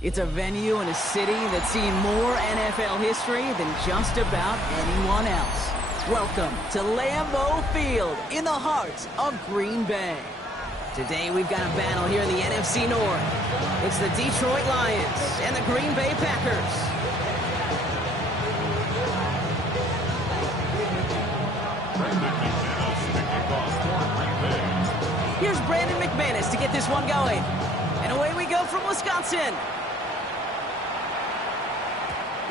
It's a venue and a city that's seen more NFL history than just about anyone else. Welcome to Lambeau Field in the heart of Green Bay. Today we've got a battle here in the NFC North. It's the Detroit Lions and the Green Bay Packers. Here's Brandon McManus to get this one going. And away we go from Wisconsin.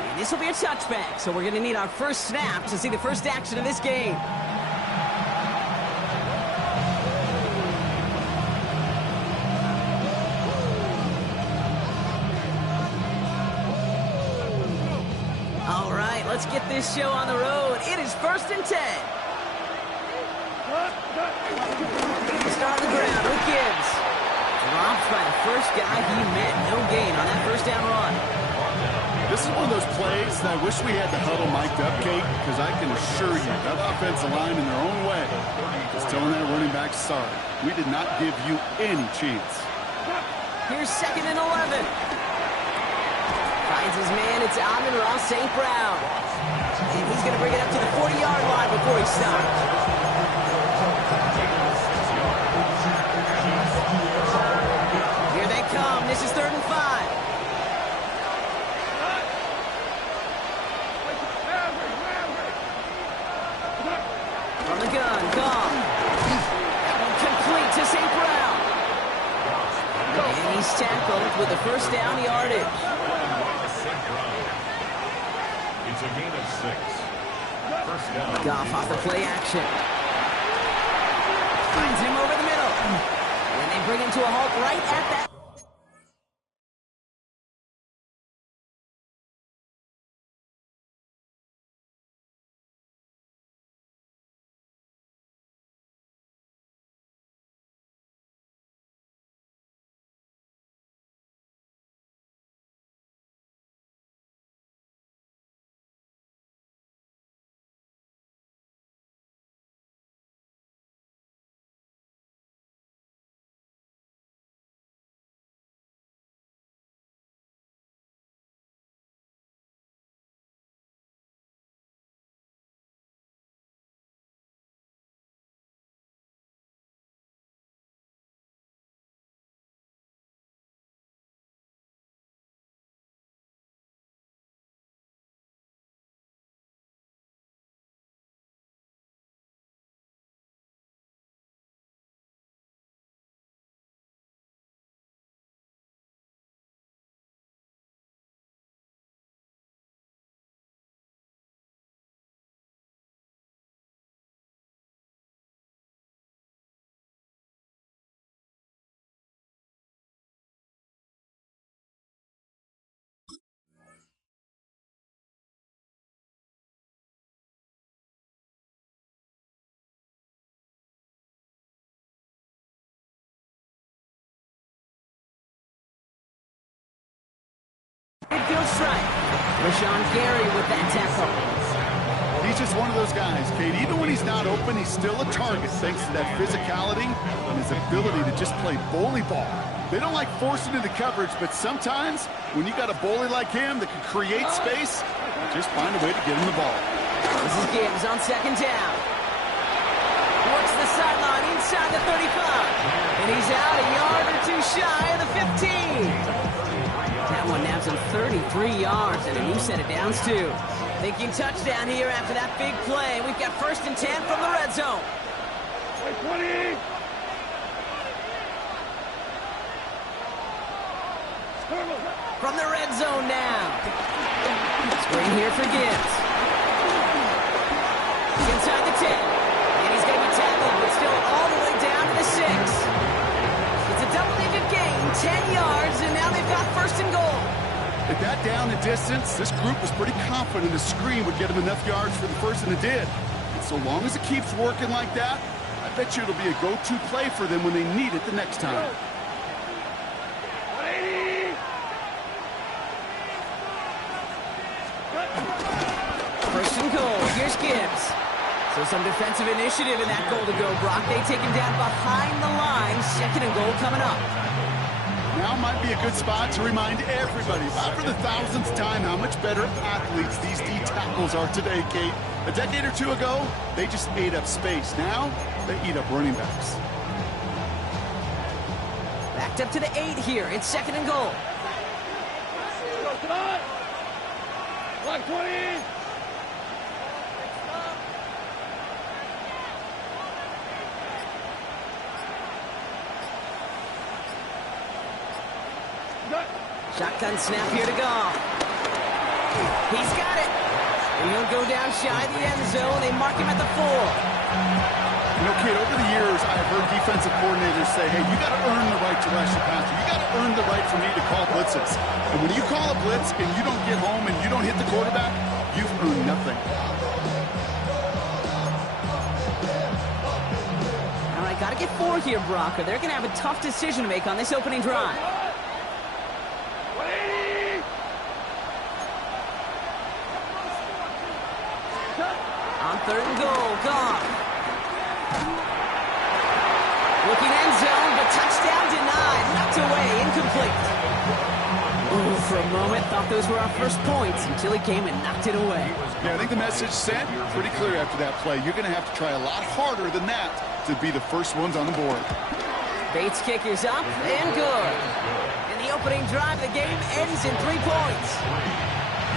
And this will be a touchback, so we're going to need our first snap to see the first action of this game. All right, let's get this show on the road. It is 1st and 10. Start on the ground with Gibbs. Dropped by the first guy he met. No gain on that first down run. This is one of those plays that I wish we had the huddle mic'd up, Kate, because I can assure you that offensive line in their own way is telling that running back, sorry, we did not give you any chance. Here's 2nd and 11. Finds his man. It's Amon-Ra St. Brown. And he's going to bring it up to the 40-yard line before he stops. Here they come. This is 3rd and 5. From the gun, Gong. Complete to St. Brown. And he's tackled with the first down yardage. It's a gain of 6. First down. Goff off the play action. Finds him over the middle. And they bring him to a halt right at that. Midfield strike. Rashawn Gary with that tackle. He's just one of those guys, Kate. Even when he's not open, he's still a target thanks to that physicality and his ability to just play bully ball. They don't like forcing into coverage, but sometimes when you got a bully like him that can create space, just find a way to get him the ball. This is Gibbs on 2nd down. Works the sideline inside the 35. And he's out a yard or two shy of the 15. That one nabs him 33 yards and a new set of downs, too. Thinking touchdown here after that big play. We've got 1st and 10 from the red zone. 20. From the red zone now. Screen here for Gibbs. He's inside the 10. And he's going to be tackled, but still all the way down to the 6. It's a double-digit gain, 10 yards, and now they've got 1st and goal. They got down the distance. This group was pretty confident the screen would get them enough yards for the first, and it did. And so long as it keeps working like that, I bet you it'll be a go-to play for them when they need it the next time. 180. First and goal. Here's Gibbs. So some defensive initiative in that goal to go, Brock. They take him down behind the line. 2nd and goal coming up. Now might be a good spot to remind everybody, about for the thousandth time, how much better athletes these D tackles are today, Kate. A decade or two ago, they just ate up space. Now, they eat up running backs. Backed up to the 8 here. It's second and goal. Come on. Block 20. Shotgun snap here to Goff. He's got it. And he'll go down shy of the end zone. They mark him at the 4. You know, Kate, over the years, I've heard defensive coordinators say, hey, you got to earn the right to rush the passer. You got to earn the right for me to call blitzes. And when you call a blitz and you don't get home and you don't hit the quarterback, you've earned nothing. All right, got to get 4 here, Brock, or they're going to have a tough decision to make on this opening drive. On third and goal, Goff. Looking end zone, but touchdown denied. Knocked away, incomplete. Ooh, for a moment, thought those were our first points until he came and knocked it away. Yeah, I think the message sent pretty clear after that play. You're going to have to try a lot harder than that to be the first ones on the board. Bates kick is up and good. In the opening drive, the game ends in 3 points.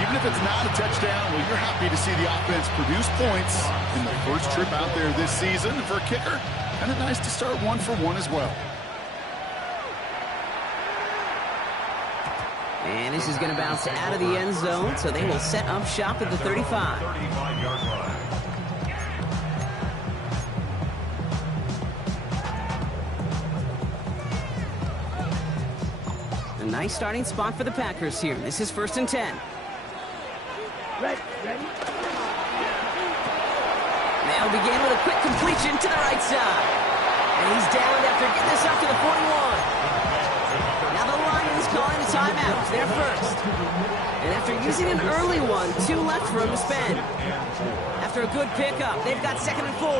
Even if it's not a touchdown, well, you're happy to see the offense produce points in the first trip out there this season. And for a kicker, kind of nice to start 1 for 1 as well. And this is going to bounce out of the end zone, so they will set up shop at the 35. 35-yard line. A nice starting spot for the Packers here. This is 1st and 10. Ready. They'll begin with a quick completion to the right side. And he's down after getting this up to the 41. Now the Lions calling a timeout. They're first. And after using an early one, 2 left for him to spend. After a good pickup, they've got 2nd and 4.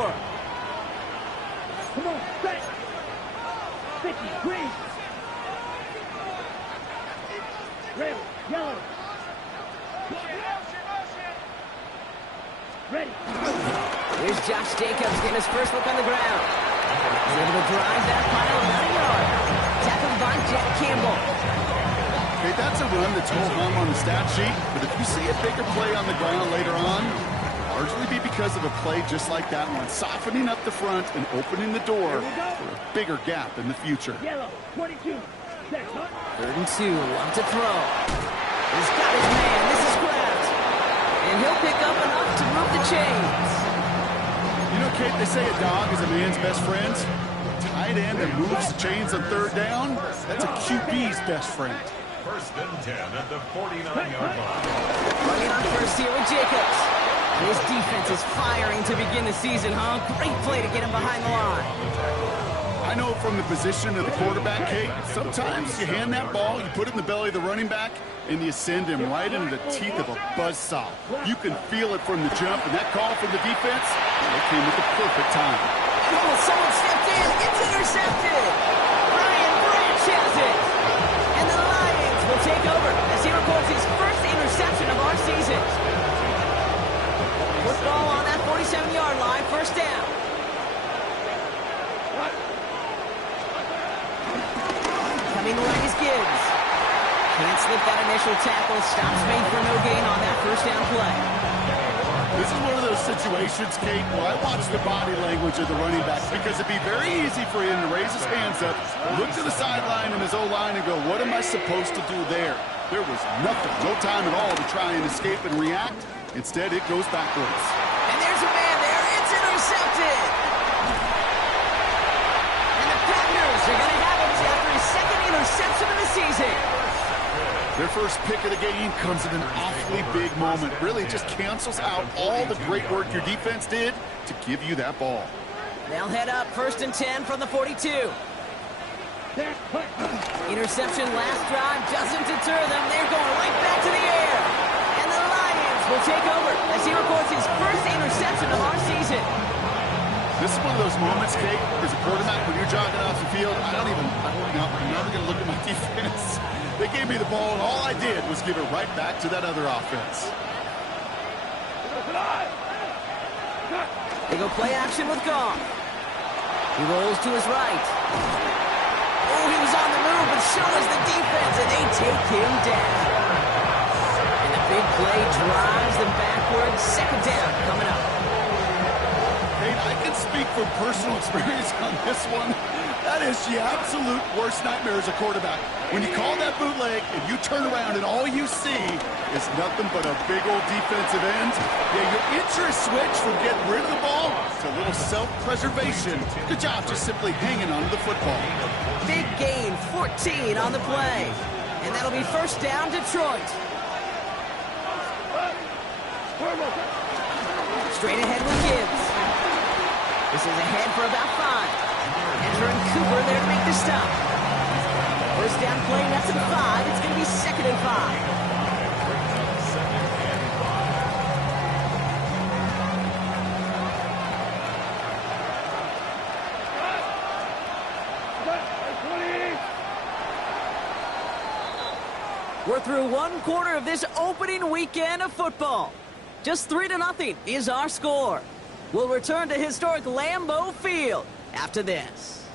Come on, set. 50, green. Red, yellow. Ready. Here's Josh Jacobs getting his first look on the ground. He's able to drive that pile about a yard. Tackled by Jack Campbell. Okay, that's a run that's ho-hum on the stat sheet, but if you see a bigger play on the ground later on, it'll largely be because of a play just like that one, softening up the front and opening the door for a bigger gap in the future. Yellow, 22. Set, huh? 3rd and 2, love to throw. He's got his man, this is Kraft. And he'll pick up enough to move the chains. You know, Kate, they say a dog is a man's best friend. Tight end that moves the chains on 3rd down, that's a QB's best friend. 1st and 10 at the 49-yard line. Running on first here with Jacobs. And his defense is firing to begin the season, huh? Great play to get him behind the line. I know from the position of the quarterback, Kate, sometimes you hand that ball, you put it in the belly of the running back, and you send him right into the teeth of a buzzsaw. You can feel it from the jump, and that call from the defense, it came at the perfect time. Oh, someone stepped in. It's intercepted. Ryan Branch has it. And the Lions will take over as he records his first interception of our season. Football on that 47-yard line, 1st down. Coming away is Gibbs. Can't slip that initial tackle. Stops made for no gain on that 1st down play. This is one of those situations, Kate, where I watch the body language of the running back because it'd be very easy for him to raise his hands up, look to the sideline and his O-line and go, what am I supposed to do there? There was nothing, no time at all to try and escape and react. Instead, it goes backwards. And there's a man there. It's intercepted. And the Packers are going to have it after his 2nd interception of the season. Their first pick of the game comes at an awfully big moment. Really just cancels out all the great work your defense did to give you that ball. They'll head up 1st and 10 from the 42. Interception last drive doesn't deter them. They're going right back to the air. And the Lions will take over as he records his first interception of our season. This is one of those moments, Kate, as a quarterback, when you're jogging off the field, I'm never going to look at my defense. They gave me the ball, and all I did was give it right back to that other offense. They go play action with Goff. He rolls to his right. Oh, he was on the move, but so is the defense, and they take him down. And the big play drives them backwards. Second down coming up. Hey, I can speak from personal experience on this one. That is the absolute worst nightmare as a quarterback. When you call that bootleg and you turn around and all you see is nothing but a big old defensive end, yeah, your interest switch from getting rid of the ball to a little self-preservation. Good job just simply hanging on to the football. Big gain, 14 on the play. And that'll be first down, Detroit. Straight ahead with Gibbs. This is ahead for about 5. Entering Cooper there to make the stop. First down play, that's at 5. It's going to be 2nd and 5. We're through one quarter of this opening weekend of football. Just 3-0 is our score. We'll return to historic Lambeau Field after this.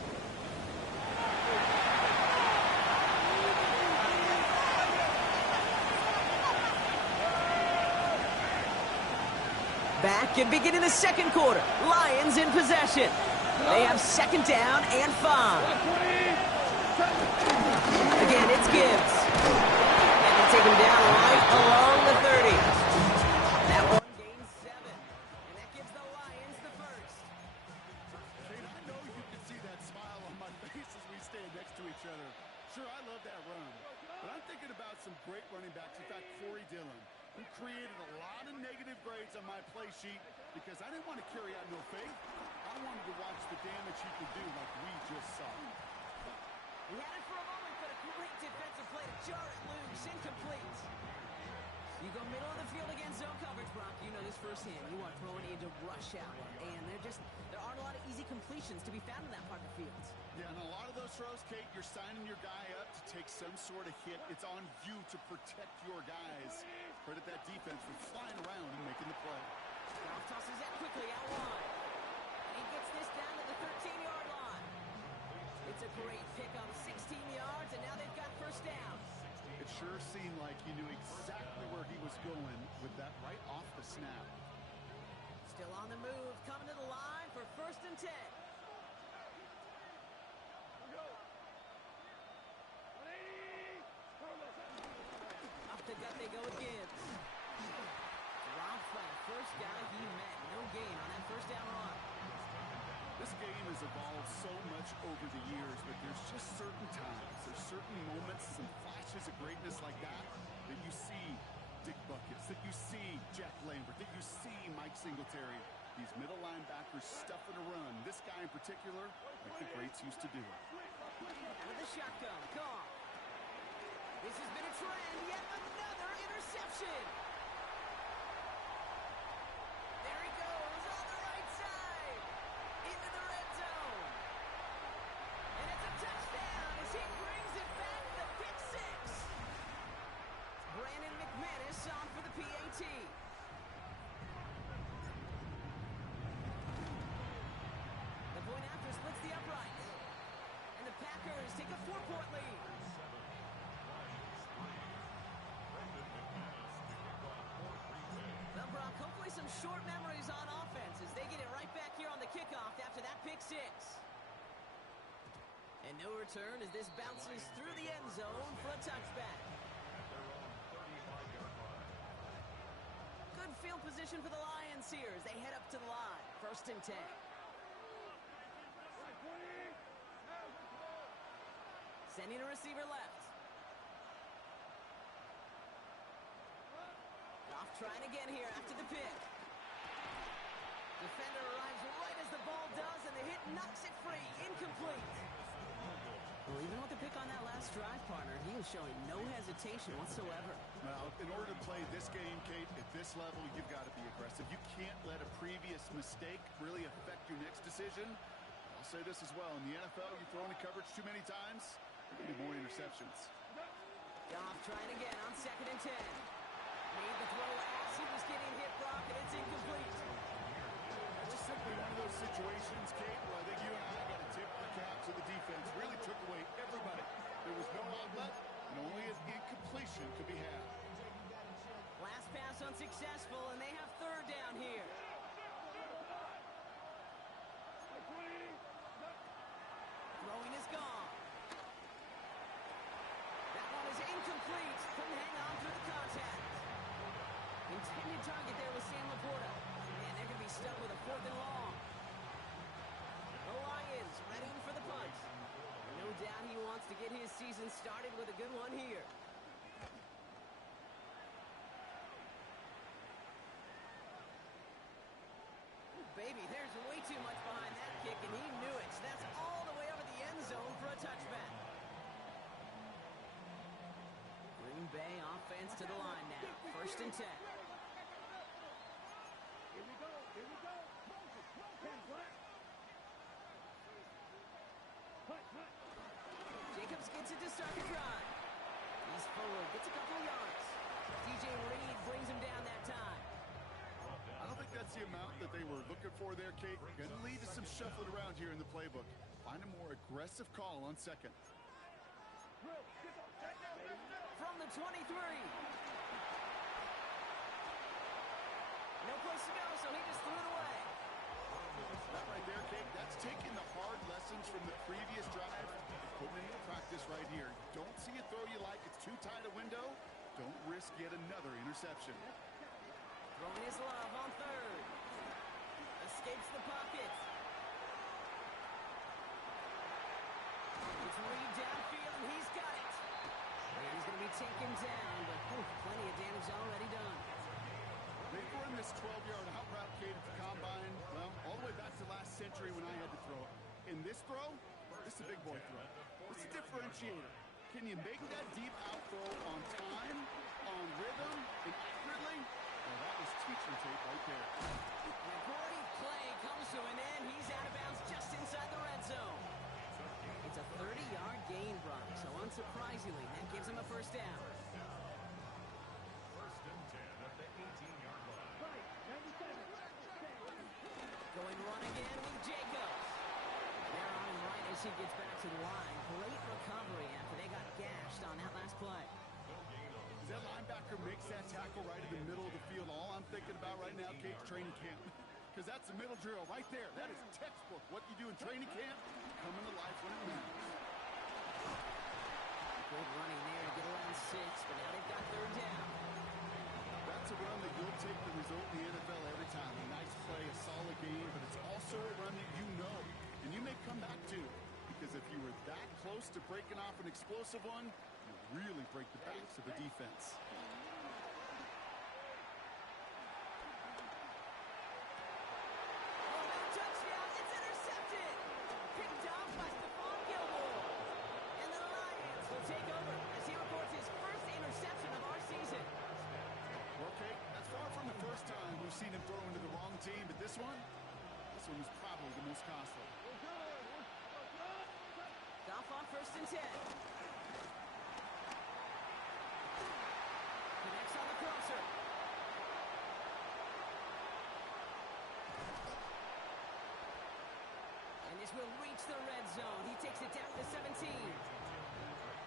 Back and beginning the second quarter. Lions in possession. They have 2nd down and 5. Again, it's Gibbs. Take him down right along the 30. That one gains 7. And that gives the Lions the first. Kate, I know you can see that smile on my face as we stand next to each other. Sure, I love that run. But I'm thinking about some great running backs. In fact, Corey Dillon, who created a lot of negative grades on my play sheet because I didn't want to carry out no faith. I wanted to watch the damage he could do like we just saw. He had it for a moment, but a great defensive play to jar it loose. Incomplete. You go middle of the field against zone coverage, Brock. You know this firsthand. You are throwing into rush hour. And there aren't a lot of easy completions to be found in that part of the field. Yeah, and a lot of those throws, Kate, you're signing your guy up to take some sort of hit. It's on you to protect your guys. Credit that defense for flying around and making the play. Goff tosses that quickly out wide. And he gets this down to the 13-yard line. It's a great pickup, 16 yards, and now they've got first down. It sure seemed like he knew exactly where he was going with that right off the snap. Still on the move, coming to the line for 1st and 10. Up the gut they go with Gibbs. Drops by the first guy he met. No gain on that first down run. This game has evolved so much over the years, but there's just certain times, there's certain moments, some flashes of greatness like that you see Dick Buckets, that you see Jack Lambert, that you see Mike Singletary. These middle linebackers stuffing a run. This guy in particular, like the greats used to do. With the shotgun, Goff. This has been a trend, yet another interception. There he goes on the right side. Into the red zone. And it's a touchdown as he brings it back, the pick six. Brandon McManus on for the PAT. The point after splits the uprights. And the Packers take a 4-point lead. Well, Brock, hopefully some short memories on offense as they get it right back here on the kickoff after that pick six. And no return as this bounces through the end zone for a touchback. Good field position for the Lions here as they head up to the line. 1st and 10. Sending a receiver left. Goff trying again here after the pick. Defender arrives right as the ball does, and the hit knocks it free. Incomplete. Well, even with the pick on that last last drive, partner, he was showing no hesitation whatsoever. Well, in order to play this game, Kate, at this level, you've got to be aggressive. You can't let a previous mistake really affect your next decision. I'll say this as well. In the NFL, you throw into coverage too many times, there can be more interceptions. Goff trying again on 2nd and 10. Made the throw as he was getting hit, Brock, and it's incomplete. Just simply one of those situations, Kate, where I think you and I got to tip the cap to the defense. Really took away everybody. There was no outlet, and only an incompletion could be had. Last pass unsuccessful, and they have 3rd down here. Throwing is gone. That one is incomplete. Couldn't hang on through the contact. Intended target there was Sam Laporta. And they're going to be stuck with a 4th and long. The Lions ready for the punt. No doubt he wants to get his season started with a good one here. Baby, there's way too much behind that kick, and he knew it. So that's all the way over the end zone for a touchback. Green Bay offense to the line now. 1st and 10. Here we go. Here we go. Moses, Ken Black. Cut. Jacobs gets it to start the drive. He's forward, gets a couple of yards. DJ Reed brings him down that time. I don't think that's the amount that they were looking for there, Kate. Going to lead to some shuffling around here in the playbook. Find a more aggressive call on 2nd. From the 23. No place to go, so he just threw it away. That right there, Kate, that's taking the hard lessons from the previous drive and putting it into practice right here. Don't see a throw you like. It's too tight a window. Don't risk yet another interception. Throwing his love on 3rd. Escapes the pocket. It's Reed downfield, and he's got it. And he's going to be taken down, but plenty of damage already done. They've run this 12-yard out route, Kate, at the combine, well, all the way back to last century when I had to throw it. In this throw, this is a big boy throw. What's the differentiator? Can you make that deep out throw on time, on rhythm, and accurately? Well, that was teacher tape right there. And a great play comes to an end. He's out of bounds just inside the red zone. It's a 30-yard gain, Brock, so unsurprisingly, that gives him a 1st down. 1st and 10 at the 18-yard line. Right, 97. Going run again with Jacobs. They're on him right as he gets back to the line. Great recovery after they got gashed on that last play. As that linebacker makes that tackle right in the middle of the field, all I'm thinking about right now, Kate, training camp. Because that's the middle drill right there. That is textbook. What you do in training camp, coming to life when it matters. Good running there to get around 6, but now they've got 3rd down. That's a run that you'll take the result in the NFL every time. A nice play, a solid game, but it's also a run that you know, and you may come back to. Because if you were that close to breaking off an explosive one, you really break the backs of the defense. Take over as he records his first interception of our season. Well, Kate, that's far from the first time we've seen him throw into the wrong team, but this one was probably the most costly. Goff on 1st and 10. Connects on the crosser. And this will reach the red zone. He takes it down to 17.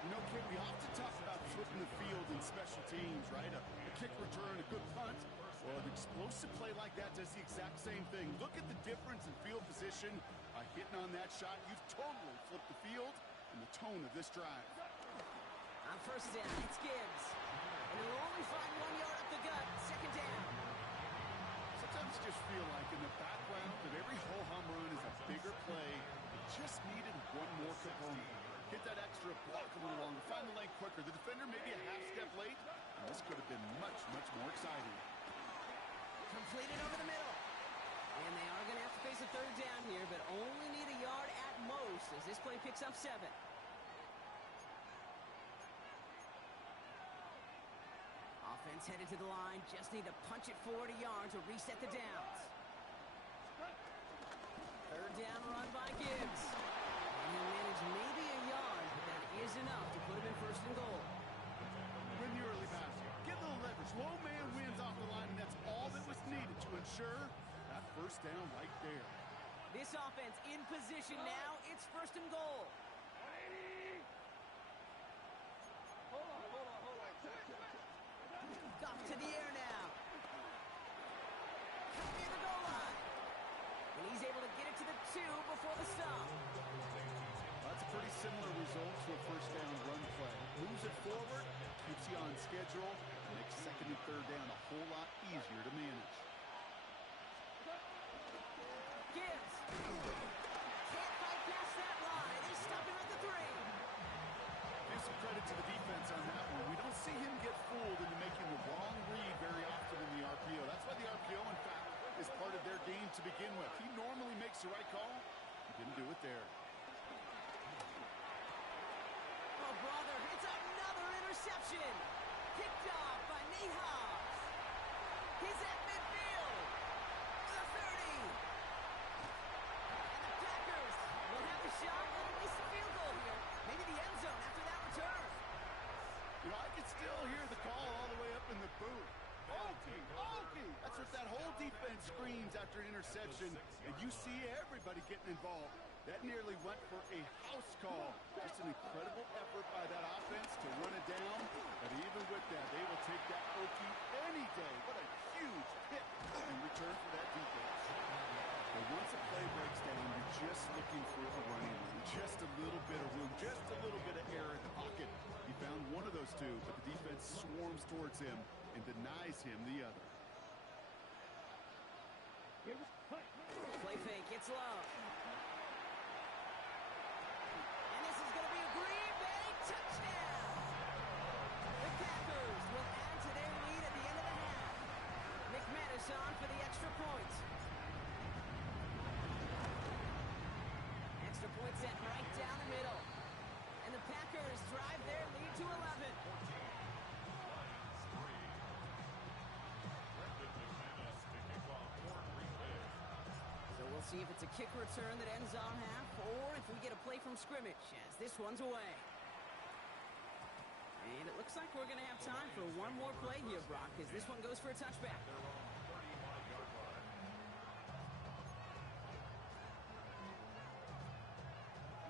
You know, Kate, we often talk about flipping the field in special teams, right? A kick return, a good punt. Well, an explosive play like that does the exact same thing. Look at the difference in field position. By hitting on that shot, you've totally flipped the field and the tone of this drive. On 1st down, it's Gibbs. And he'll only find 1 yard up the gut. 2nd down. Sometimes you just feel like in the background that every ho-hum run is a bigger play. It just needed one more component. Hit that extra block a little longer, find the lane quicker. The defender may be a half step late, and this could have been much, much more exciting. Completed over the middle. And they are going to have to face a 3rd down here, but only need a yard at most as this play picks up 7. Offense headed to the line. Just need to punch it forward a yard to reset the downs. Third down run by Gibbs. And he'll manage maybe a yard, but that is enough to put him in first and goal. Win the early pass. Get a little leverage. Low man wins off the line, and that's all that was needed to ensure that first down right there. This offense in position now. It's first and goal. Off to the air now. Near the goal line. And he's able to get it to the 2 before the stop. That's a pretty similar result to a first down run play. Moves it forward, keeps you on schedule, and makes second and third down a whole lot easier to manage. Gibbs. Can't fight past that line. They stop him at the 3. Give some credit to the defense on that one. We don't see him get fooled into making the wrong read very often in the RPO. That's why the RPO, in fact, is part of their game to begin with. He normally makes the right call. He didn't do it there. Oh, brother, it's another interception. Picked off by Ncaa. He's at midfield. The 30. And the Packers will have a shot at at least a field goal here. Maybe the end zone after that return. You know, I can still hear the call all the way up in the booth. Okey. That's what that whole defense screams after an interception, and you see everybody getting involved. That nearly went for a house call. Just an incredible effort by that offense to run it down, but even with that, they will take that Okey any day. What a huge hit in return for that defense. But once a play breaks down, you're just looking for a running room, just a little bit of room, just a little bit of air in the pocket. He found one of those two, but the defense swarms towards him and denies him the other. Play fake, it's Love. And this is going to be a Green Bay touchdown. The Packers will add to their lead at the end of the half. McManus on for the extra point. Extra point set right down the middle. And the Packers drive their lead to 11. So we'll see if it's a kick return that ends on half, or if we get a play from scrimmage, as this one's away. And it looks like we're going to have time for one more play here, Brock, as this one goes for a touchback.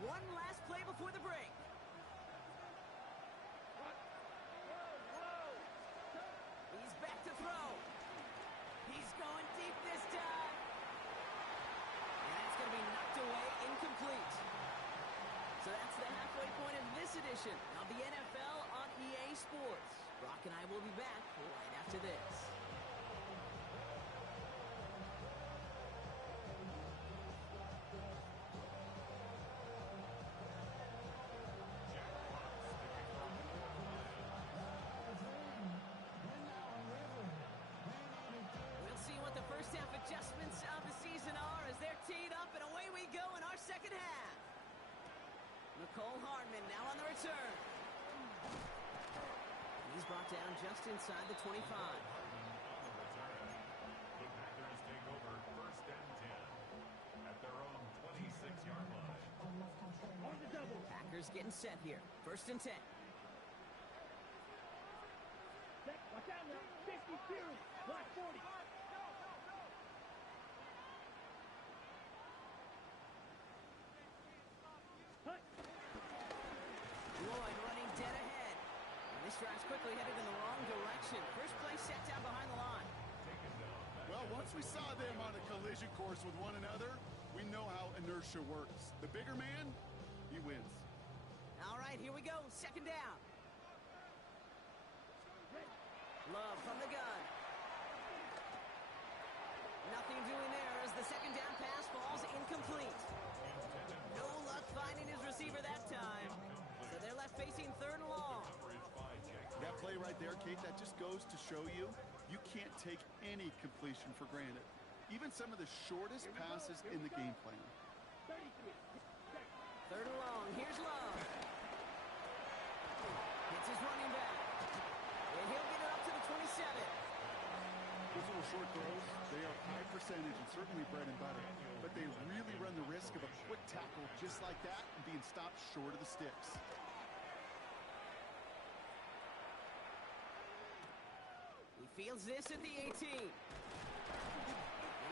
One last play before the break. He's back to throw. He's going deep this time. And that's going to be knocked away, incomplete. So that's the halfway point of this edition of the NFL on EA Sports. Brock and I will be back right after this. The first half adjustments of the season are as they're teed up, and away we go in our second half. Nicole Hardman now on the return. He's brought down just inside the 25. The Packers take over first and 10 at their own 26-yard line. On the double. Packers getting set here. First and 10. Watch out now. 50 series. Block 40. Lloyd running dead ahead. And this drive's quickly headed in the wrong direction. First play set down behind the line. Well, once we saw them on a collision course with one another, we know how inertia works. The bigger man, he wins. All right, here we go. Second down. Love from the gun. Nothing doing there as the second down pass falls incomplete. No luck finding his receiver that time. So they're left facing third and long. That play right there, Kate, that just goes to show you can't take any completion for granted. Even some of the shortest passes in the game plan. Third and long. Here's Love. It's his running back. And he'll get it up to the 26. short throws, they are high percentage and certainly bread and butter. But they really run the risk of a quick tackle just like that and being stopped short of the sticks. He fields this at the 18. And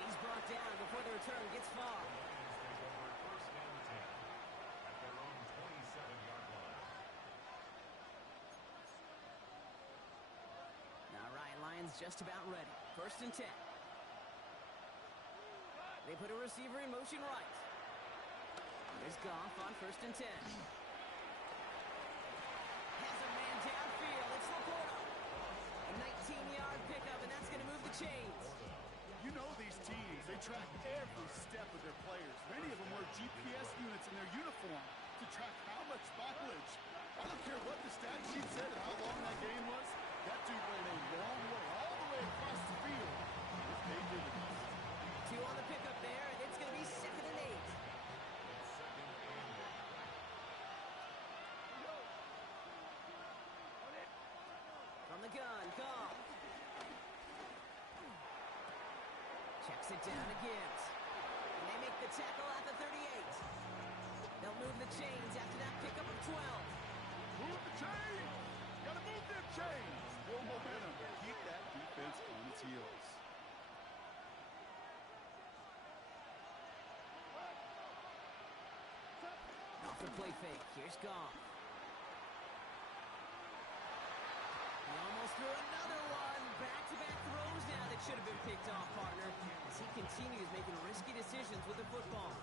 he's brought down before the return gets far. Lions take over first and 10 at their own 27-yard line. All right, Lions just about ready. First and 10. They put a receiver in motion right. Here's Goff on first and 10. Has a man downfield. It's Laporta. A 19-yard pickup, and that's going to move the chains. You know these teams, they track every step of their players. Many of them wear GPS units in their uniform to track how much mileage. I don't care what the stat sheet said and how long that game was. That dude ran a long way, all the way across the field. It's paid dividends. 2 on the pickup there, and it's going to be 2nd and 8. From the gun, Goff. Checks it down again. And they make the tackle at the 38. They'll move the chains after that pickup of 12. Move the chains! Gotta move them chains! Build momentum. Keep that defense on its heels. Off the play fake. Here's Goff. He almost threw another one. Back-to-back throws now that should have been picked off, partner, as he continues making risky decisions with the football.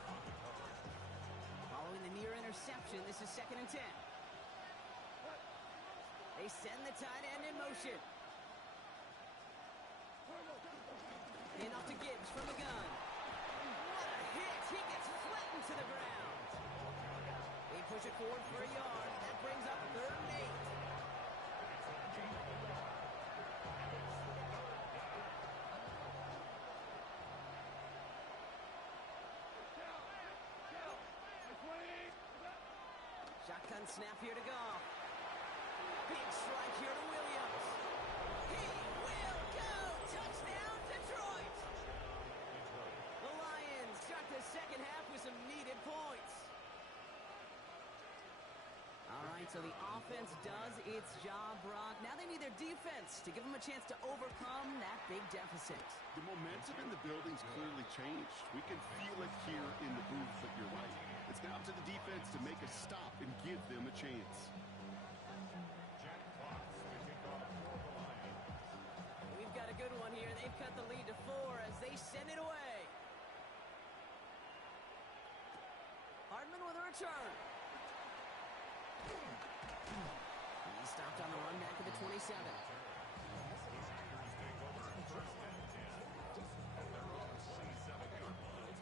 Following the near interception, this is 2nd and 10. They send the tight end in motion. In off to Gibbs from the gun. What a hit! He gets flattened to the ground. They push it forward for a yard. That brings up 3rd and 8. Shotgun snap here to Goff. Big strike here to Williams. He will go! Touchdown, Detroit! The Lions start the second half with some needed points. All right, so the offense does its job, Brock. Now they need their defense to give them a chance to overcome that big deficit. The momentum in the building's clearly changed. We can feel it here in the booth, but you're right. It's now up to the defense to make a stop and give them a chance. Jack Fox to kick off for the Lions. We've got a good one here. They've cut the lead to 4 as they send it away. Hardman with a return. He's stopped on the run back at the 27. Packers take over first and 10 at their own 27-yard line.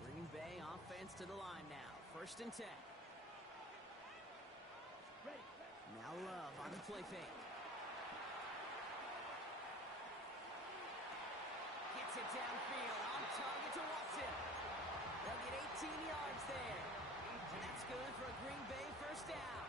Green Bay offense to the line now. First and 10. Now Love on the play fake. Gets it downfield. On target to Watson. They'll get 18 yards there. And that's good for a Green Bay first down.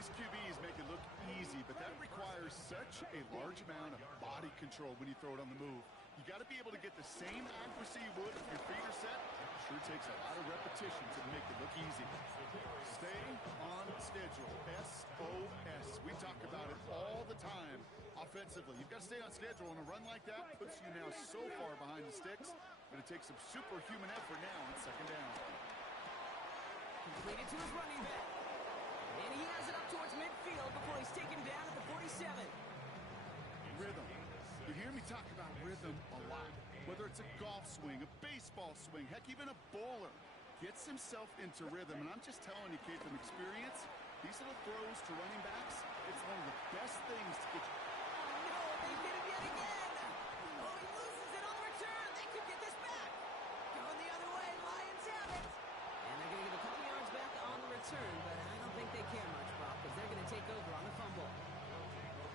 These QBs make it look easy, but that requires such a large amount of body control when you throw it on the move. You got to be able to get the same accuracy you would if your feet are set. Sure takes a lot of repetition to make it look easy. Stay on schedule. SOS. We talk about it all the time offensively. You've got to stay on schedule, and a run like that puts you now so far behind the sticks, but it takes some superhuman effort now on 2nd down. Completed to his running back. And he has it up towards midfield before he's taken down at the 47. Rhythm. You hear me talk about rhythm a lot. Whether it's a golf swing, a baseball swing, heck, even a bowler gets himself into rhythm. And I'm just telling you, Kate, from experience, these little throws to running backs, it's one of the best things to get. Oh, no, they hit him yet again. Oh, he loses it on the return. They could get this back. Going the other way, Lions have it. And they're going to get a couple yards back on the return, but I don't think they care much, Brock, because they're going to take over on the fumble.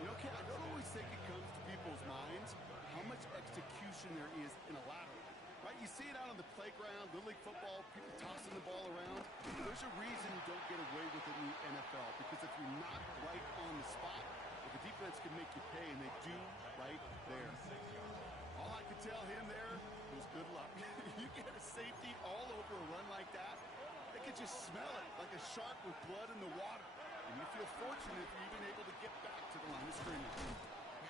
You know, Kate, I don't always think it comes to people's minds how much execution there is in a lateral. Right? You see it out on the playground, Little League football, people tossing the ball around. There's a reason you don't get away with it in the NFL, because if you're not right on the spot, the defense can make you pay, and they do right there. could just smell it, like a shark with blood in the water. And you feel fortunate if you're even able to get back to the line of scrimmage.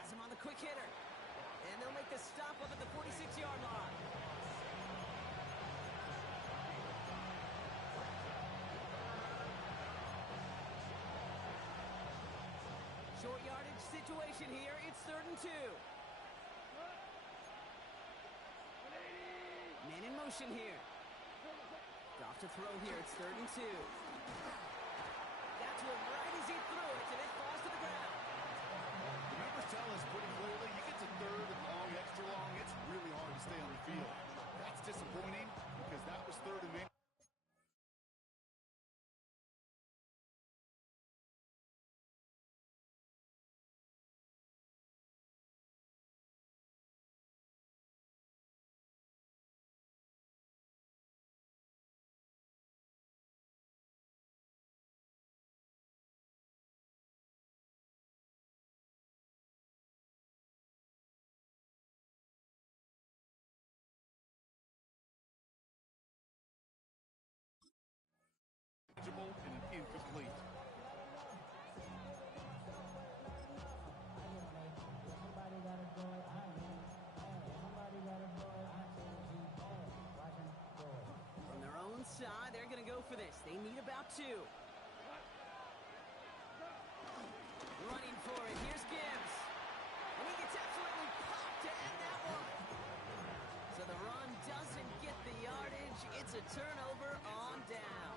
Has him on the quick hitter. And they'll make the stop up at the 46-yard line. Short yardage situation here. It's 3rd and 2. Man in motion here. Off to throw here. It's 3rd and 2. Got to him right as he threw it, and it falls to the ground. The numbers tell us pretty clearly, you get to 3rd and long, extra long, it's really hard to stay on the field. That's disappointing because that was 3rd and many. And incomplete. From their own side, they're going to go for this. They need about 2. Running for it. Here's Gibbs. And he gets absolutely popped to end that one. So the run doesn't get the yardage. It's a turnover on down.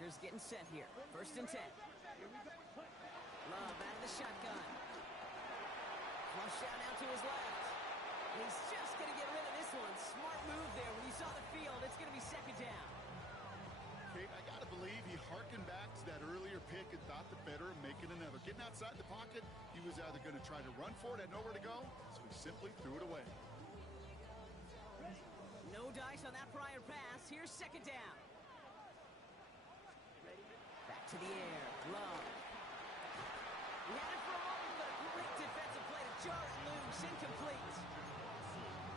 Packers getting set here. 1st and 10. Love out of the shotgun. Flush out now to his left. He's just going to get rid of this one. Smart move there. When you saw the field, it's going to be 2nd down. Kate, I got to believe he harkened back to that earlier pick and thought the better of making another. Getting outside the pocket, he was either going to try to run for it, had nowhere to go, so he simply threw it away. No dice on that prior pass. Here's 2nd down. Back to the air. Love. He had it for a moment, but a great defensive play to jar it loose. Incomplete.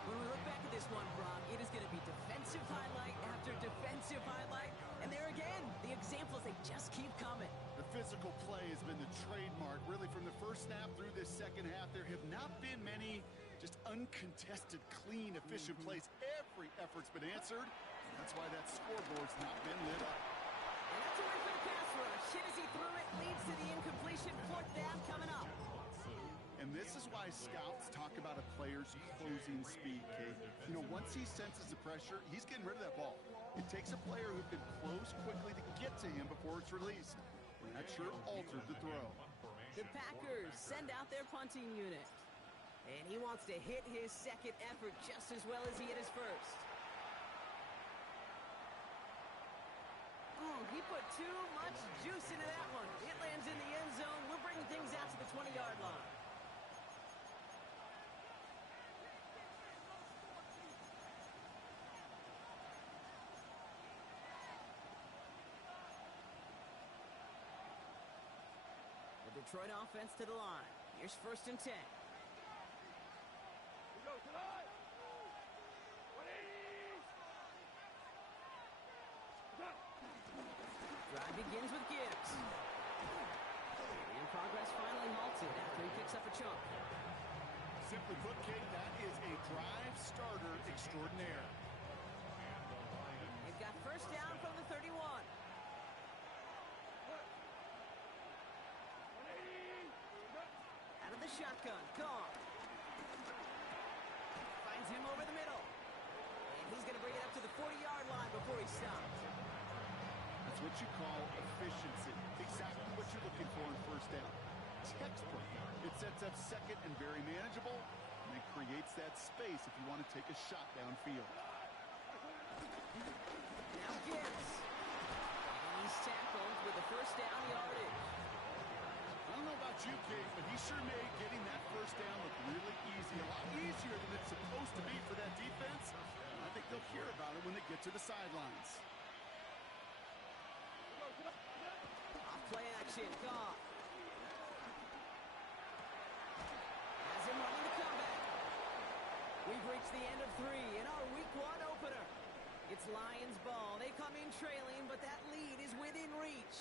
When we look back at this one, Brock, it is going to be defensive highlight after defensive highlight. And there again, the examples, they just keep coming. The physical play has been the trademark, really, from the first snap through this second half. There have not been many just uncontested, clean, efficient plays. Every effort's been answered, and that's why that scoreboard's not been lit up. And that's a win for the pass rush. Hit as he threw it, leads to the incompletion. 4th down coming up. And this is why scouts talk about a player's closing speed, Kate. You know, once he senses the pressure, he's getting rid of that ball. It takes a player who can close quickly to get to him before it's released. And that sure altered the throw. The Packers send out their punting unit. And he wants to hit his 2nd effort just as well as he hit his 1st. He put too much juice into that one. It lands in the end zone. We're bringing things out to the 20-yard line. The Detroit offense to the line. Here's 1st and 10. We go to the line. Drive begins with Gibbs. And progress finally halted after he picks up a chunk. Simply put, Kate, that is a drive starter extraordinaire. They've got 1st down from the 31. Out of the shotgun, Carr. Finds him over the middle. And he's going to bring it up to the 40-yard line before he stops. That's what you call efficiency. Exactly what you're looking for in 1st down. Textbook. It sets up 2nd and very manageable, and it creates that space if you want to take a shot downfield. Now Gibbs. And he's tackled with the 1st down yardage. I don't know about you, Kate, but he sure made getting that 1st down look really easy. A lot easier than it's supposed to be for that defense. I think they'll hear about it when they get to the sidelines. Play action, Goff. Has him running the comeback. We've reached the end of 3 in our Week 1 opener. It's Lions ball. They come in trailing, but that lead is within reach.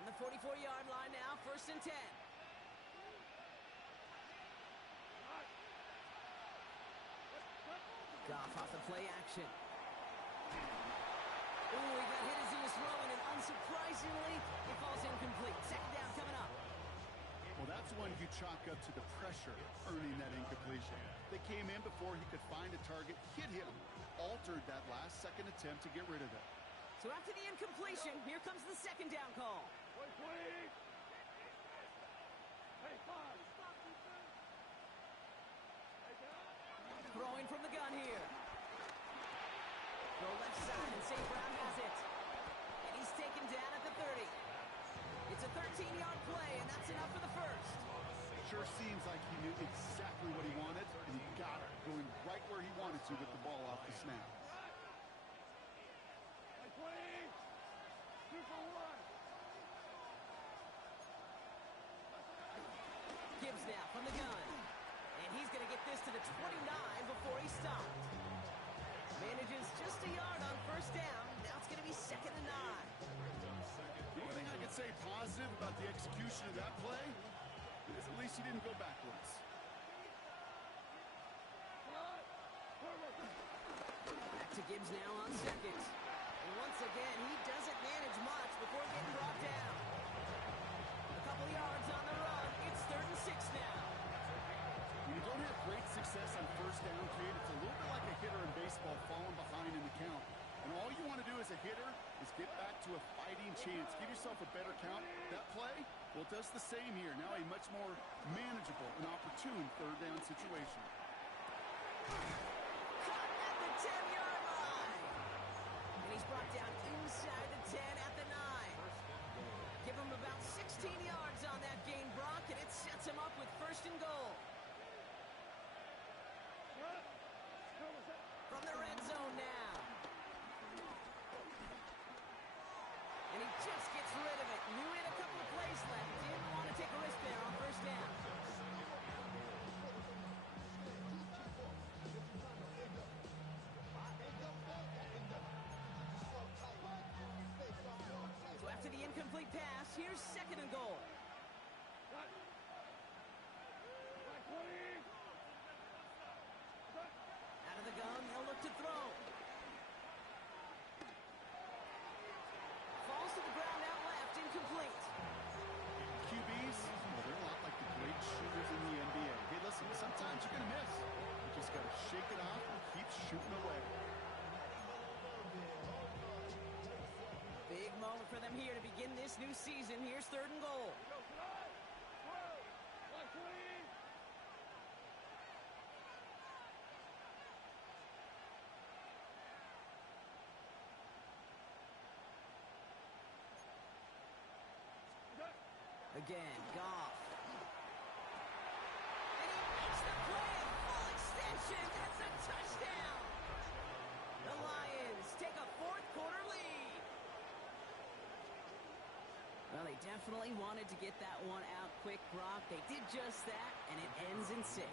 On the 44-yard line now, 1st and 10. Goff off the play action. Ooh, he got hit as he was throwing, and unsurprisingly, it falls incomplete. 2nd down coming up. Well, that's one you chalk up to the pressure earning that incompletion. They came in before he could find a target, hit him, altered that last-second attempt to get rid of it. So after the incompletion, here comes the 2nd down call. Wait, please. Hey, five. Stop defense. Hey, down. Throwing from the gun here. Go left side, and St. Brown has it. And he's taken down at the 30. It's a 13-yard play, and that's enough for the first. Sure seems like he knew exactly what he wanted, and he got it, going right where he wanted to with the ball off the snap. Hey, please. 2 for 1. Gibbs now from the gun. And he's going to get this to the 29 before he stopped. Manages just a yard on 1st down. Now it's going to be 2nd and 9. The only thing I can say positive about the execution of that play is at least he didn't go backwards. Back to Gibbs now on 2nd. And once again, he doesn't manage much before getting brought down. A couple yards on the run. It's 3rd and 6 now. When you don't have great success on 1st down, Kate, it's a little bit like a hitter in baseball falling behind in the count. And all you want to do as a hitter is get back to a fighting chance. Give yourself a better count. That play, well, it does the same here. Now a much more manageable and opportune 3rd down situation. Caught at the 10-yard line. And he's brought down inside the 10 at the 9. Give him about 16 yards on that gain, Brock, and it sets him up with 1st and goal. From the red zone now. And he just gets rid of it. Knew he had a couple of plays left. Didn't want to take a risk there on 1st down. So after the incomplete pass, here's 2nd and goal. Out of the gun, they'll look to throw. Falls to the ground out left, incomplete. QBs, well, they're a lot like the great shooters in the NBA. Hey, listen, sometimes you're going to miss. You just got to shake it off and keep shooting away. Big moment for them here to begin this new season. Here's 3rd and goal. Again, Goff. And he makes the play. Full extension. That's a touchdown. The Lions take a 4th-quarter lead. Well, they definitely wanted to get that one out quick, Brock. They did just that, and it ends in 6.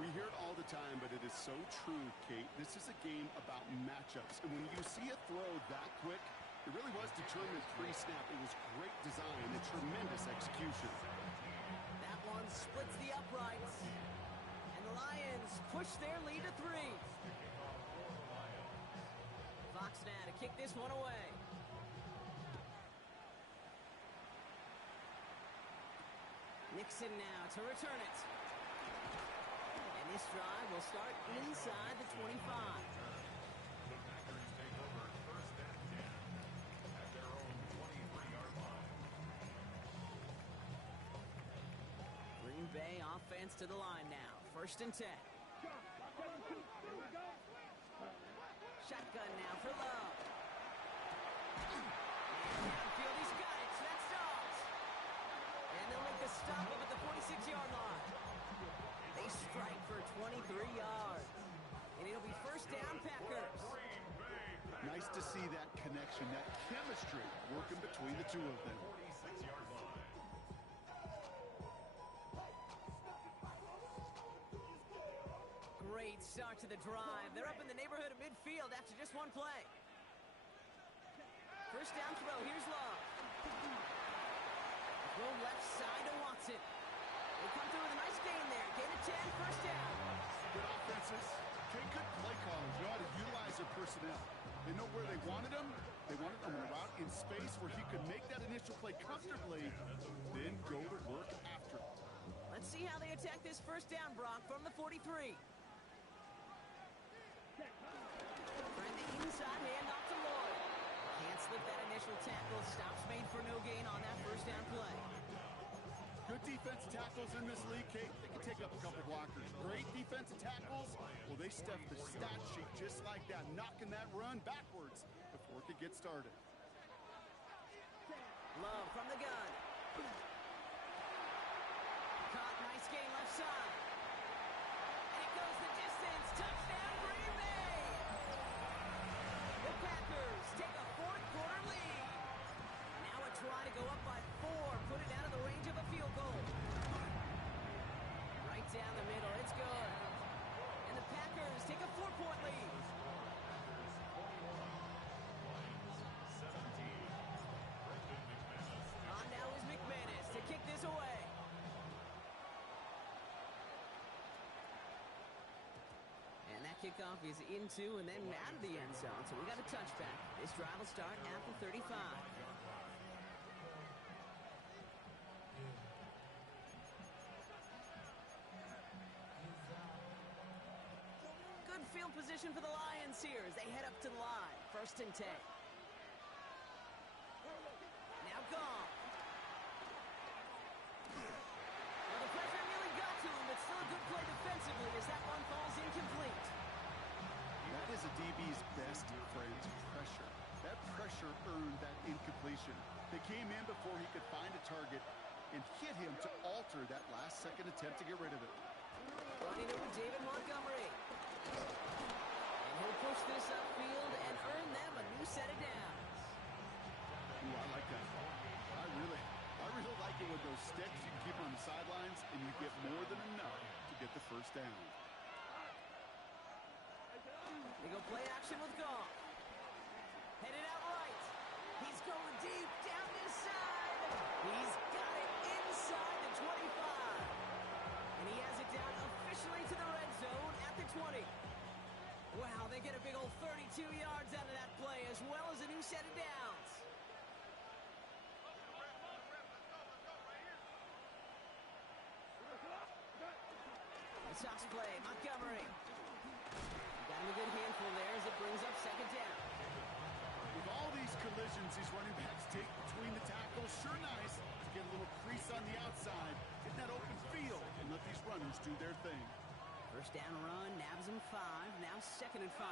We hear it all the time, but it is so true, Kate. This is a game about matchups. And when you see a throw that quick, it really was determined pre-snap. It was great design and tremendous execution. That one splits the uprights. And the Lions push their lead to 3. Fox now to kick this one away. Nixon now to return it. And this drive will start inside the 25. The Packers take over 1st and 10 at their own 23-yard line. Green Bay offense to the line now. 1st and 10. Shotgun now for Love. And downfield, he's got it. So that's Dobbs. And they'll make the stop up at the 46-yard line. They strike for 23 yards. And it'll be 1st down, Packers. Nice nice to see that connection, that chemistry working between the two of them. 46-yard line. Great start to the drive. They're up in the neighborhood of midfield after just one play. First down throw. Here's Love. Throw left side to Watson. They come through with a nice gain there. Gain of 10, first down. Good offenses. Okay, good play callers. Know how to utilize their personnel. They know where they wanted them. They wanted them on a route in space where he could make that initial play comfortably, then go to work after it. Let's see how they attack this first down, Brock, from the 43. Trying the inside handoff to Lloyd. Can't slip that initial tackle. Stops made for no gain on that first down play. Good defense tackles in this league, Kate. They can take up a couple blockers. Great defensive tackles. Well, they stuff the stat sheet just like that, knocking that run backwards before it could get started. Love from the gun. Caught, nice gain left side. And it goes the distance. Touchdown, Green Bay! The Packers take a fourth-quarter lead. Now a try to go up by 4, put it out of the range of a field goal. Right down the middle, it's good. And the Packers take a 4-point lead. Packers 21, Lions 17. On now is McManus to kick this away. And that kickoff is into and then out of the end zone. So we got a touchback. This drive will start at the 35. Good field position for the Lions here as they head up to the line. First and 10. Now gone. Well, the pressure nearly got to him, but still a good play defensively as that one falls incomplete. That is a DB's best friend, pressure. That pressure earned that incompletion. They came in before he could find a target and hit him to alter that last-second attempt to get rid of it. Running it with David Montgomery. And he'll push this upfield and earn them a new set of downs. Ooh, I like that. I really like it with those sticks. You can keep them on the sidelines, and you get more than enough to get the first down. They go play action with Goff. Headed out right. He's going deep down this side. He's got it inside the 25. And he has it down officially to the red zone at the 20. Wow, they get a big old 32 yards out of that play as well as a new set of downs. The toss play, Montgomery. Got him a good handful there as it brings up second down. With all these collisions these running backs take between the tackles, sure nice to get a little crease on the outside, get that open field, and let these runners do their thing. First down run, nabs him 5, now second and 5.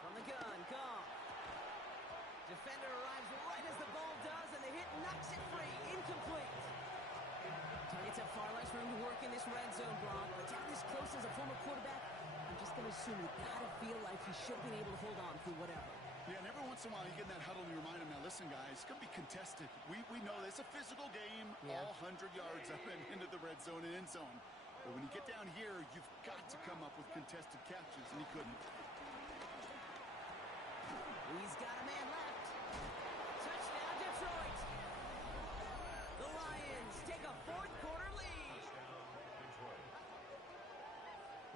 From the gun, Goff. Defender arrives right as the ball does, and the hit knocks it free. Incomplete. Targets have far less room to work in this red zone, Brock, but down this close as a former quarterback, I'm just going to assume you got to feel like he should have been able to hold on through whatever. Yeah, and every once in a while you get in that huddle and you remind him, now listen, guys, it's going to be contested. We know it's a physical game, all 100 yards up and into the red zone and end zone. But when you get down here, you've got to come up with contested catches, and he couldn't. He's got a man left. Touchdown, Detroit. The Lions take a fourth-quarter lead.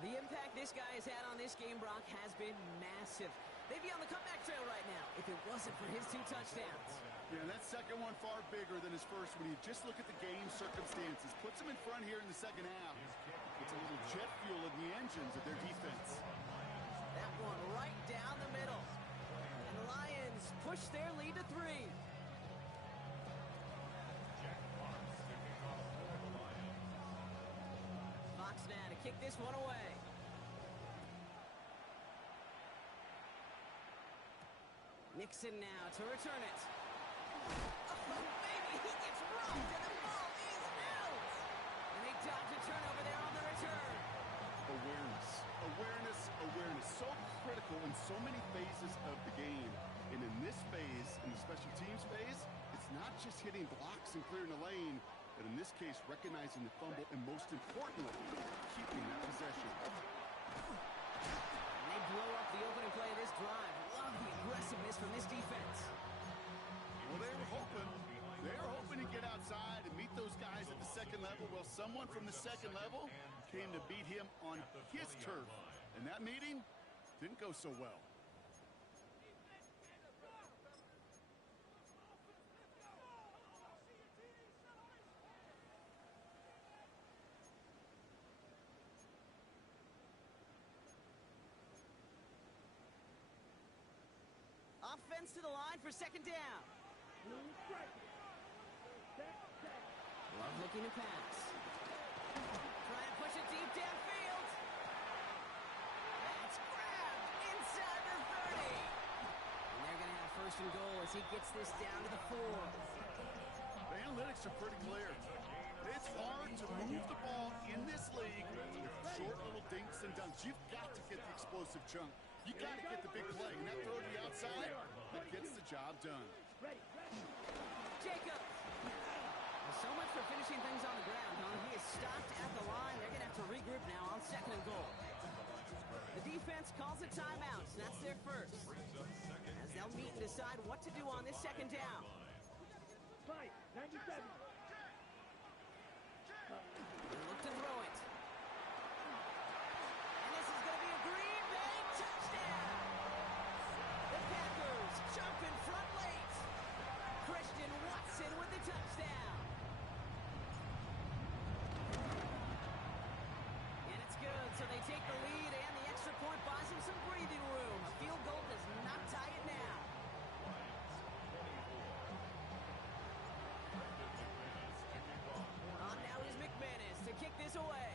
The impact this guy has had on this game, Brock, has been massive. They'd be on the comeback trail right now if it wasn't for his 2 touchdowns. Yeah, that second one far bigger than his first when you just look at the game circumstances. Puts him in front here in the second half. It's a little jet fuel in the engines of their defense. That one right down the middle. And the Lions push their lead to 3. Fox now to kick this one away. Nixon now to return it. Oh, baby, he gets rocked and the ball is out. And they dodge a turnover there on the return. Awareness. just hitting blocks and clearing the lane, but in this case, recognizing the fumble and most importantly, keeping that possession. And they blow up the opening play of this drive. Love the aggressiveness from this defense. Well, they were hoping to get outside and meet those guys at the second level. Well, someone from the second level came to beat him on his turf. And that meeting didn't go so well. Offense to the line for second down. Love looking to pass. Try and push it deep downfield. That's grabbed inside the 30. And they're going to have first and goal as he gets this down to the 4. The analytics are pretty clear. It's hard to move the ball in this league with short little dinks and dunks. You've got to get the explosive chunk. You got to get the big play. And that throw to the outside, that gets the job done. Jacob. Well, so much for finishing things on the ground, huh? He is stopped at the line. They're going to have to regroup now on second and goal. The defense calls a timeout, so that's their first. As they'll meet and decide what to do on this second down. 97. They look to throw it. And this is going to be a Green Bay touchdown. The Packers jump in front late. Christian Watson with the touchdown. And it's good, so they take the lead, and the extra point buys them some breathing room. A field goal does not tie it now. On now is McManus to kick this away.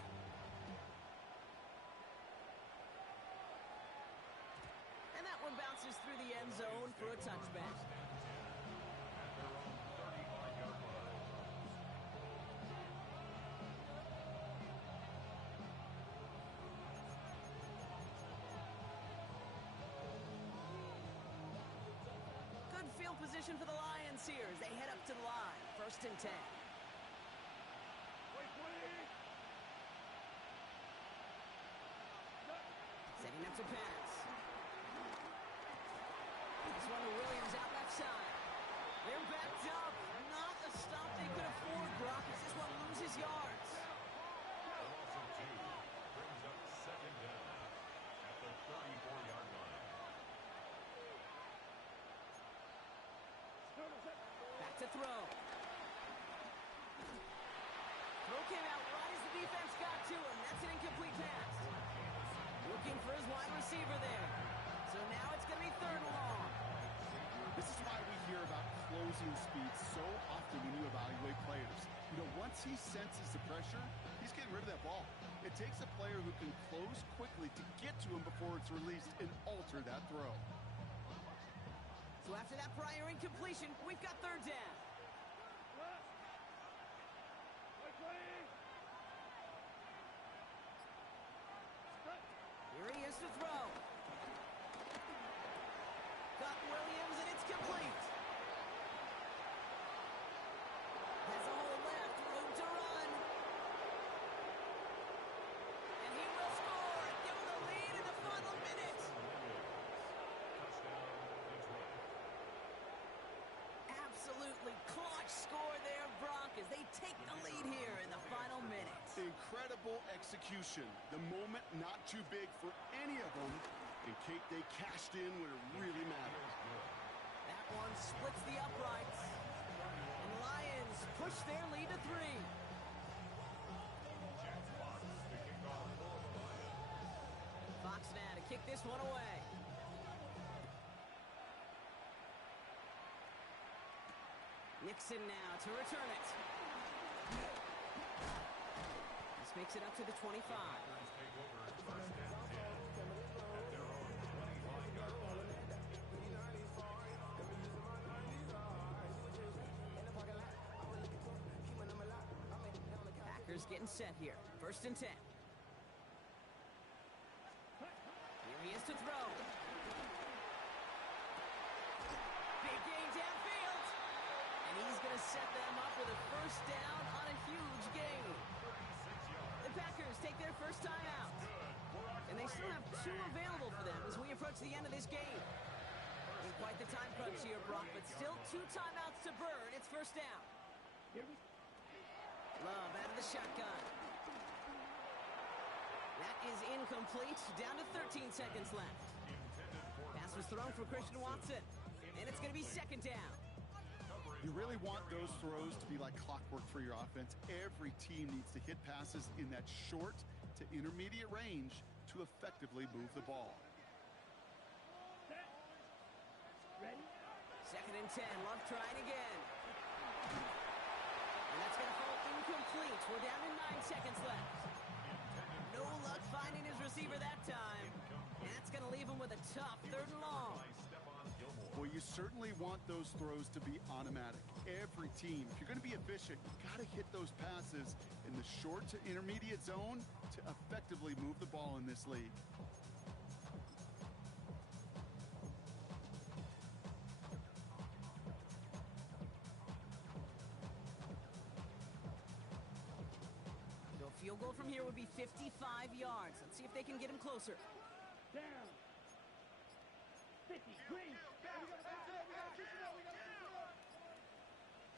And that one bounces through the end zone for a touchback. Good field position for the Lions here as they head up to the line. First and 10. Setting up to pass. This one to Williams out left side. They're backed up. Not a stop they could afford, Brock, as this one loses yards. Loss of 2 brings up second down at the 34-yard line. Back to throw. Throw came out right as the defense got to him. That's an incomplete pass. Looking for his wide receiver there. So now it's going to be third and long. This is why we hear about closing speed so often when you evaluate players. You know, once he senses the pressure, he's getting rid of that ball. It takes a player who can close quickly to get to him before it's released and alter that throw. So after that prior incompletion, we've got third down. Here he is to throw. Got Williams, and it's complete. Has a hole left, room to run. And he will score, give him the lead in the final minute. Touchdown, Detroit. Absolutely clutch score there, Brock, as they take the lead here in the final minute. Incredible execution. The moment not too big for any of them. And Kate, they cashed in when it really mattered. That one splits the uprights. And Lions push their lead to 3. Fox now to kick this one away. Nixon now to return it. This makes it up to the 25. Packers take over first and 10 at their own 25-yard line. Packers getting set here. First and 10. Here he is to throw. Big gain downfield. And he's going to set them up with a first down on a huge gain. The Packers take their first timeout. And they still have 2 available for them as we approach the end of this game. In quite the time crunch here, Brock, but still 2 timeouts to burn. It's first down. Love out of the shotgun. That is incomplete. Down to 13 seconds left. Pass was thrown for Christian Watson. And it's going to be second down. You really want those throws to be like clockwork for your offense. Every team needs to hit passes in that short to intermediate range to effectively move the ball. Ready? Second and 10. Love trying again. And that's going to fall incomplete. We're down to 9 seconds left. No luck finding his receiver that time. And that's going to leave him with a tough 3rd and long. Well, you certainly want those throws to be automatic. Every team, if you're going to be efficient, you've got to hit those passes in the short to intermediate zone to effectively move the ball in this league. So a field goal from here would be 55 yards. Let's see if they can get him closer. Down. 50. Green.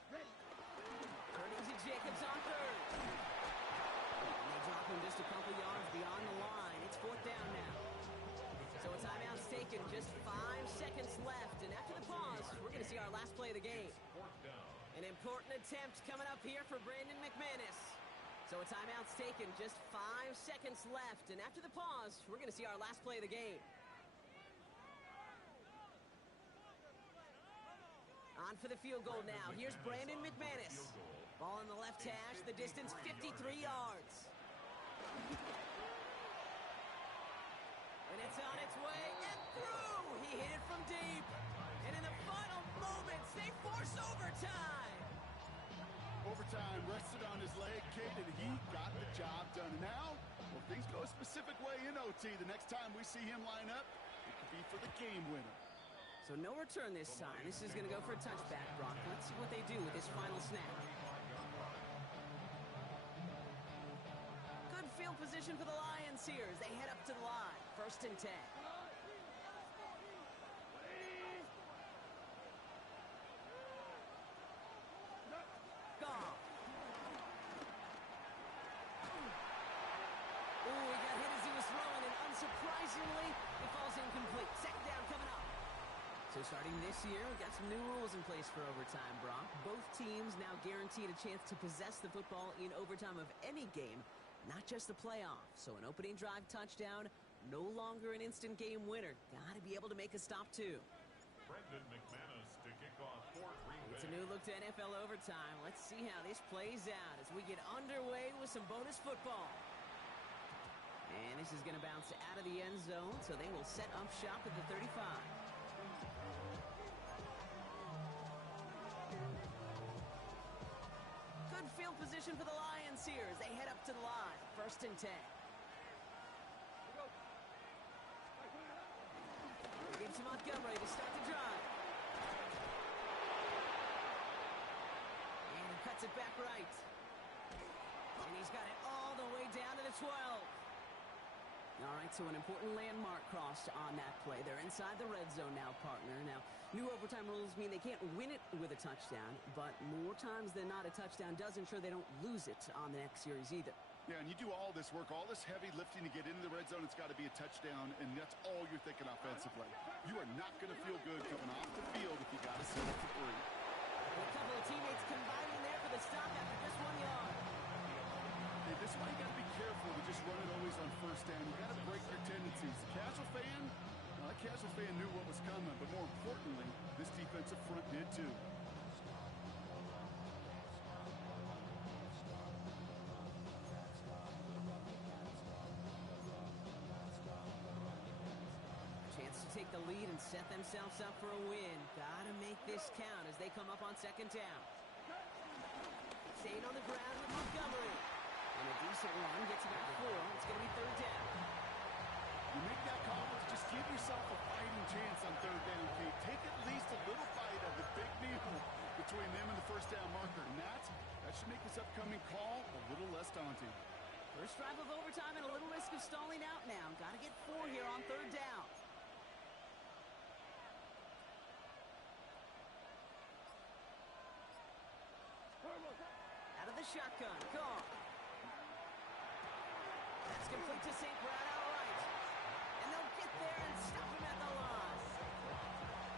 Ready. Turning to Jacobs on 3rd. And they drop him just a couple yards beyond the line. It's 4th down now. So a timeout's taken, just 5 seconds left. And after the pause, we're going to see our last play of the game. An important attempt coming up here for Brandon McManus. So a timeout's taken, just 5 seconds left. And after the pause, we're going to see our last play of the game. On for the field goal now. Here's Brandon McManus. Ball on the left hash, the distance 53 yards. And it's on its way and through. He hit it from deep. And in the final moments, they force overtime. Overtime rested on his leg, Kate, and he got the job done. And now, well, things go a specific way in OT. The next time we see him line up, it could be for the game winner. So no return this time. This is going to go for a touchback, Brock. Let's see what they do with this final snap. Good field position for the Lions here as they head up to the line. 1st and 10. Gone. Ooh, he got hit as he was throwing, and unsurprisingly, it falls incomplete. Second down coming up. So starting this year, we've got some new rules in place for overtime, Brock. Both teams now guaranteed a chance to possess the football in overtime of any game, not just the playoffs. So an opening drive touchdown, no longer an instant game winner. Got to be able to make a stop, too. Brandon McManus to kick off for Green Bay. It's a new look to NFL overtime. Let's see how this plays out as we get underway with some bonus football. And this is going to bounce out of the end zone, so they will set up shop at the 35. Good field position for the Lions here as they head up to the line. 1st and 10. They give to Montgomery to start the drive. And he cuts it back right. And he's got it all the way down to the 12. All right, so an important landmark crossed on that play. They're inside the red zone now, partner. Now, new overtime rules mean they can't win it with a touchdown, but more times than not, a touchdown does ensure they don't lose it on the next series either. Yeah, and you do all this work, all this heavy lifting to get into the red zone, it's got to be a touchdown, and that's all you're thinking offensively. You are not going to feel good coming off the field if you got to set it for 3. A couple of teammates combining there for the stop after just 1 yard. Hey, this is why you got to be careful to just run it always on 1st down. You got to break your tendencies. The casual fan, well, that casual fan knew what was coming, but more importantly, this defensive front did too. Chance to take the lead and set themselves up for a win. Gotta make this count as they come up on 2nd down. Staying on the ground with Montgomery. And a decent run gets about 4. It's going to be 3rd down. You make that call to just give yourself a fighting chance on 3rd down, Kate. Take at least a little bite of the big meal between them and the 1st down marker. daunting. First drive of overtime and a little risk of stalling out now. Got to get 4 here on third down. Out of the shotgun, call. That's complete to St. Brown outright. And they'll get there and stop him at the line.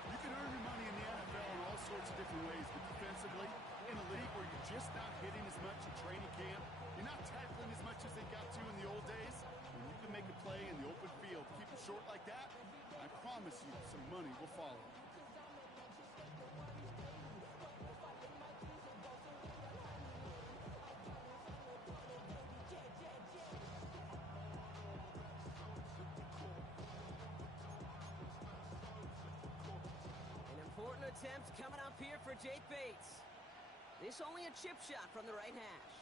You can earn your money in the NFL in all sorts of different ways, but defensively, in a league where you're just not hitting as much in training camp, you're not tackling as much as they got to in the old days, when you can make a play in the open field, keep it short like that, I promise you some money will follow. Important attempt coming up here for Jake Bates. This only a chip shot from the right hash.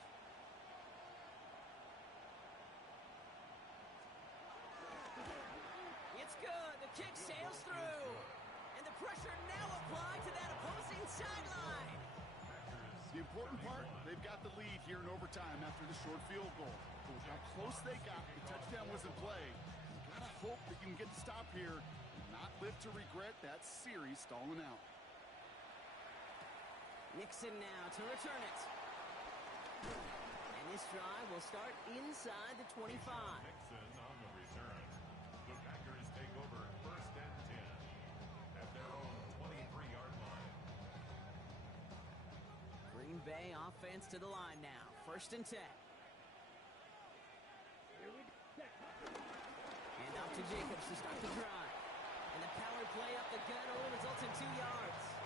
It's good. The kick sails through. And the pressure now applied to that opposing sideline. The important part, they've got the lead here in overtime after the short field goal. But with how close they got, the touchdown was in play. You gotta hope that you can get the stop here and not live to regret that series stalling out. Nixon now to return it. And this drive will start inside the 25. Nixon on the return. The Packers take over first and 10 at their own 23-yard line. Green Bay offense to the line now. First and 10. And off to Jacobs to start the drive. And the power play up the gut only results in 2 yards.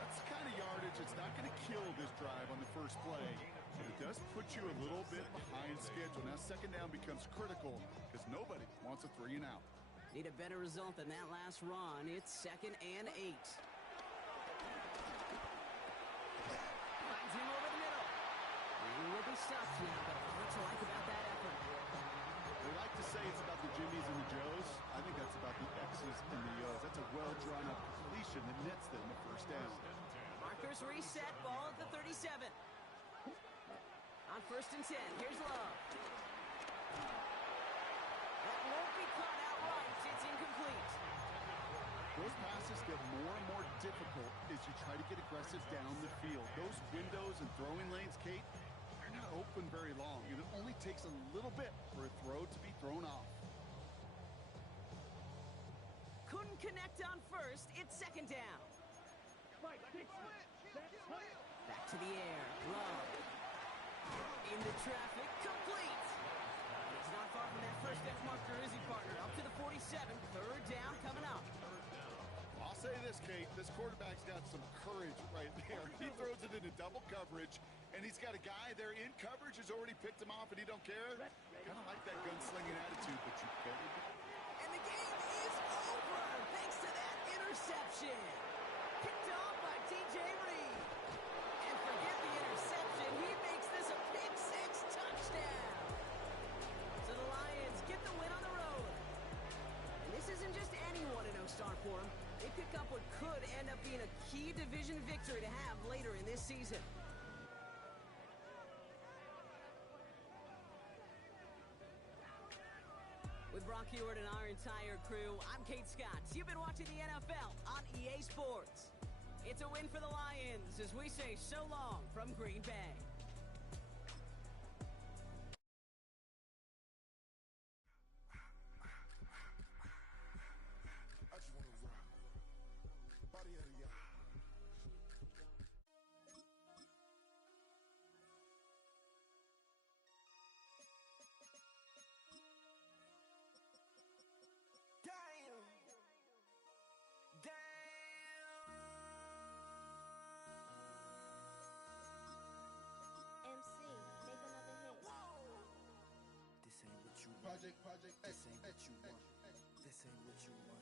That's the kind of yardage that's not going to kill this drive on the first play. But it does put you a little bit behind schedule. Now second down becomes critical because nobody wants a 3 and out. Need a better result than that last run. It's 2nd and 8. Finds him over the middle. And he will be stopped now, but what to like about that effort? They like to say it's about the Jimmies and the Joes. I think that's about the X's and the O's. That's a well-drawn-up completion that nets them the first down. Markers reset, ball at the 37. On first and 10, here's Love. That won't be caught outright. It's incomplete. Those passes get more and more difficult as you try to get aggressive down the field. Those windows and throwing lanes, Kate, they're not open very long, and it only takes a little bit for a throw to be thrown off. Couldn't connect on first. It's second down. Back to the air. Love. Into traffic. Complete. He's not far from that first X marker, is he, partner? Up to the 47. Third down coming up. I'll say this, Kate. This quarterback's got some courage right there. He throws it into double coverage, and he's got a guy there in coverage who's already picked him off, and he don't care. Kind of like that gunslinging attitude, but you better be. And the game is over thanks to that interception. Picked off by T.J. Reed. And forget the interception. He makes this a pick-6 touchdown. So the Lions get the win on the road. And this isn't just any 1-0 start for them. They pick up what could end up being a key division victory to have later in this season. With Brock Ewart and our entire crew, I'm Kate Scott. You've been watching the NFL on EA Sports. It's a win for the Lions as we say so long from Green Bay. I just wanna rock. Body of the Damn. MC, make another hit. This ain't what you want. Project This ain't what you want. This ain't what you want.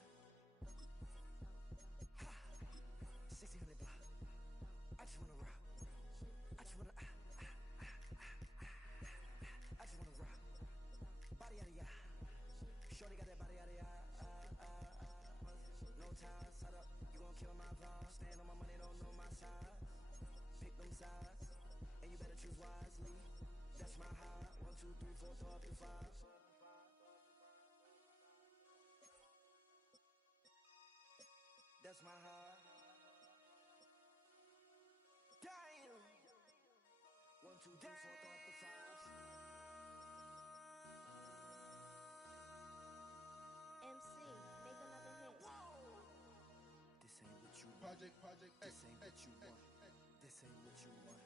Ha! 1600 block. I just wanna rock. I just wanna. I just wanna rock. Body out of ya. Shorty got that body out of ya. No ties, set up. You gon' kill my vibe. Stand on my money, don't know my size. Pick them sides, and you better choose wisely. That's 2, 3, 4, 5 to 5. That's my heart. Damn. 1, 2, 3, 4, 5 to 5. MC, make another hit. This ain't what you want. Project, This ain't what you want. This ain't what you want.